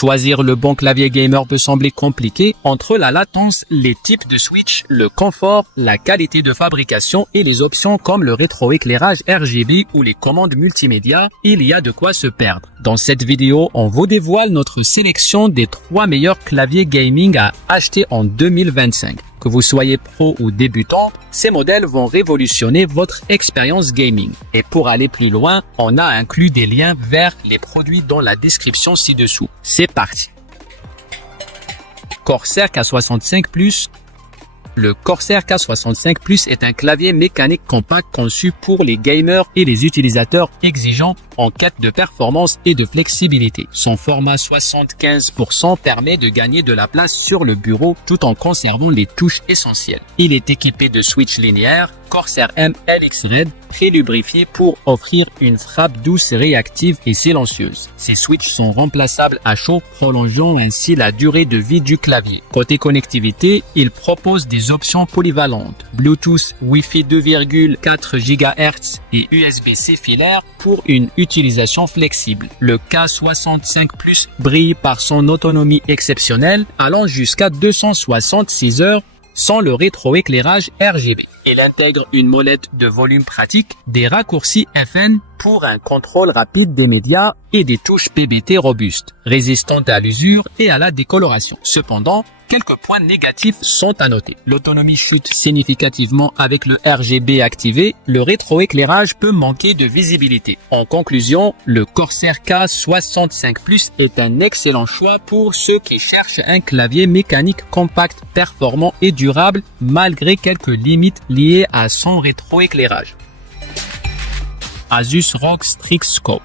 Choisir le bon clavier gamer peut sembler compliqué entre la latence, les types de switch, le confort, la qualité de fabrication et les options comme le rétroéclairage RGB ou les commandes multimédia. Il y a de quoi se perdre. Dans cette vidéo, on vous dévoile notre sélection des 3 meilleurs claviers gaming à acheter en 2025. Que vous soyez pro ou débutant, ces modèles vont révolutionner votre expérience gaming. Et pour aller plus loin, on a inclus des liens vers les produits dans la description ci-dessous. C'est parti. Corsair K65 Plus. Le Corsair K65 Plus est un clavier mécanique compact conçu pour les gamers et les utilisateurs exigeants en quête de performance et de flexibilité. Son format 75% permet de gagner de la place sur le bureau tout en conservant les touches essentielles. Il est équipé de switch linéaire Corsair M LX Red pré-lubrifié pour offrir une frappe douce, réactive et silencieuse. Ces switches sont remplaçables à chaud, prolongeant ainsi la durée de vie du clavier. Côté connectivité, il propose des options polyvalentes, Bluetooth, Wi-Fi 2,4 GHz et USB-C filaire pour une utilisation flexible. Le K65 Plus brille par son autonomie exceptionnelle, allant jusqu'à 266 heures sans le rétroéclairage RGB. Il intègre une molette de volume pratique, des raccourcis FN pour un contrôle rapide des médias et des touches PBT robustes, résistantes à l'usure et à la décoloration. Cependant, quelques points négatifs sont à noter. L'autonomie chute significativement avec le RGB activé, le rétroéclairage peut manquer de visibilité. En conclusion, le Corsair K65 Plus est un excellent choix pour ceux qui cherchent un clavier mécanique compact, performant et durable malgré quelques limites liées à son rétroéclairage. Asus ROG Strix Scope.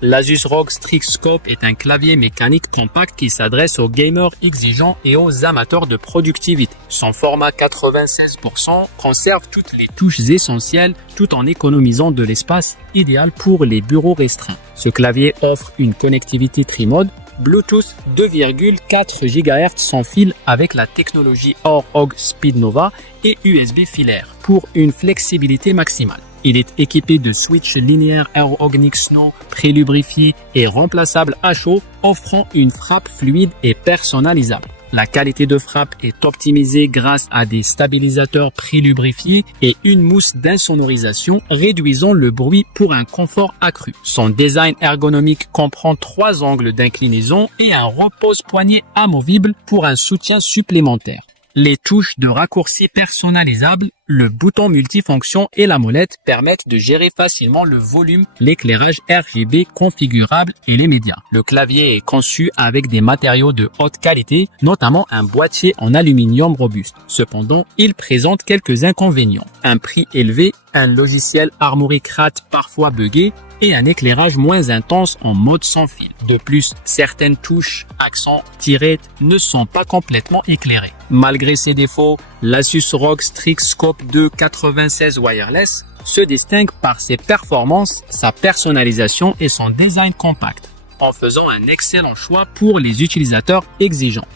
L'Asus ROG Strix Scope est un clavier mécanique compact qui s'adresse aux gamers exigeants et aux amateurs de productivité. Son format 96% conserve toutes les touches essentielles tout en économisant de l'espace, idéal pour les bureaux restreints. Ce clavier offre une connectivité trimode, Bluetooth 2,4 GHz sans fil avec la technologie ROG Speednova et USB filaire pour une flexibilité maximale. Il est équipé de switch linéaire ROG Nix Snow pré-lubrifié et remplaçable à chaud, offrant une frappe fluide et personnalisable. La qualité de frappe est optimisée grâce à des stabilisateurs pré-lubrifiés et une mousse d'insonorisation réduisant le bruit pour un confort accru. Son design ergonomique comprend 3 angles d'inclinaison et un repose-poignet amovible pour un soutien supplémentaire. Les touches de raccourci personnalisables, le bouton multifonction et la molette permettent de gérer facilement le volume, l'éclairage RGB configurable et les médias. Le clavier est conçu avec des matériaux de haute qualité, notamment un boîtier en aluminium robuste. Cependant, il présente quelques inconvénients. Un prix élevé, un logiciel Armoury Crate parfois buggé et un éclairage moins intense en mode sans fil. De plus, certaines touches, accents, tirettes ne sont pas complètement éclairées. Malgré ces défauts, l'Asus ROG Strix Scope 2 96 Wireless se distingue par ses performances, sa personnalisation et son design compact, en faisant un excellent choix pour les utilisateurs exigeants.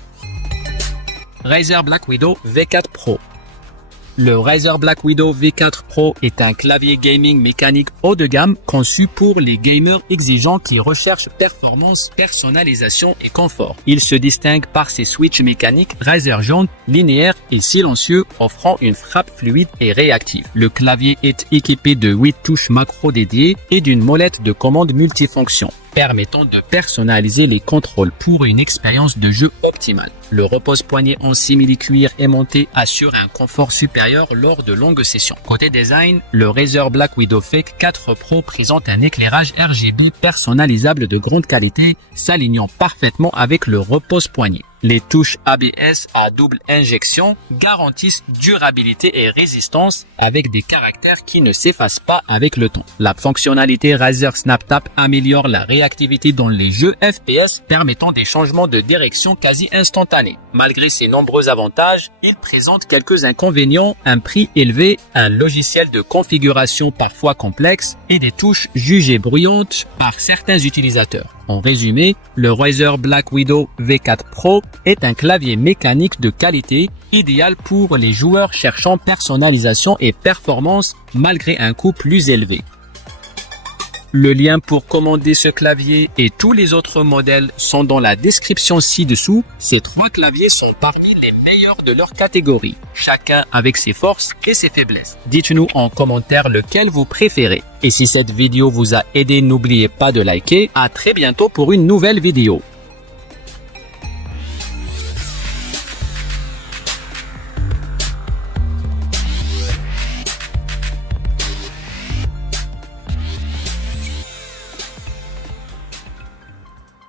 Razer Black Widow V4 Pro. Le Razer Black Widow V4 Pro est un clavier gaming mécanique haut de gamme conçu pour les gamers exigeants qui recherchent performance, personnalisation et confort. Il se distingue par ses switches mécaniques Razer jaune, linéaires et silencieux, offrant une frappe fluide et réactive. Le clavier est équipé de 8 touches macro dédiées et d'une molette de commande multifonction, permettant de personnaliser les contrôles pour une expérience de jeu optimale. Le repose-poignet en simili-cuir aimanté assure un confort supérieur lors de longues sessions. Côté design, le Razer Black Widow V4 Pro présente un éclairage RGB personnalisable de grande qualité, s'alignant parfaitement avec le repose-poignet. Les touches ABS à double injection garantissent durabilité et résistance avec des caractères qui ne s'effacent pas avec le temps. La fonctionnalité Razer SnapTap améliore la réactivité dans les jeux FPS, permettant des changements de direction quasi instantanés. Malgré ces nombreux avantages, il présente quelques inconvénients, un prix élevé, un logiciel de configuration parfois complexe et des touches jugées bruyantes par certains utilisateurs. En résumé, le Razer Black Widow V4 Pro est un clavier mécanique de qualité, idéal pour les joueurs cherchant personnalisation et performance malgré un coût plus élevé. Le lien pour commander ce clavier et tous les autres modèles sont dans la description ci-dessous. Ces 3 claviers sont parmi les meilleurs de leur catégorie, chacun avec ses forces et ses faiblesses. Dites-nous en commentaire lequel vous préférez. Et si cette vidéo vous a aidé, n'oubliez pas de liker. À très bientôt pour une nouvelle vidéo.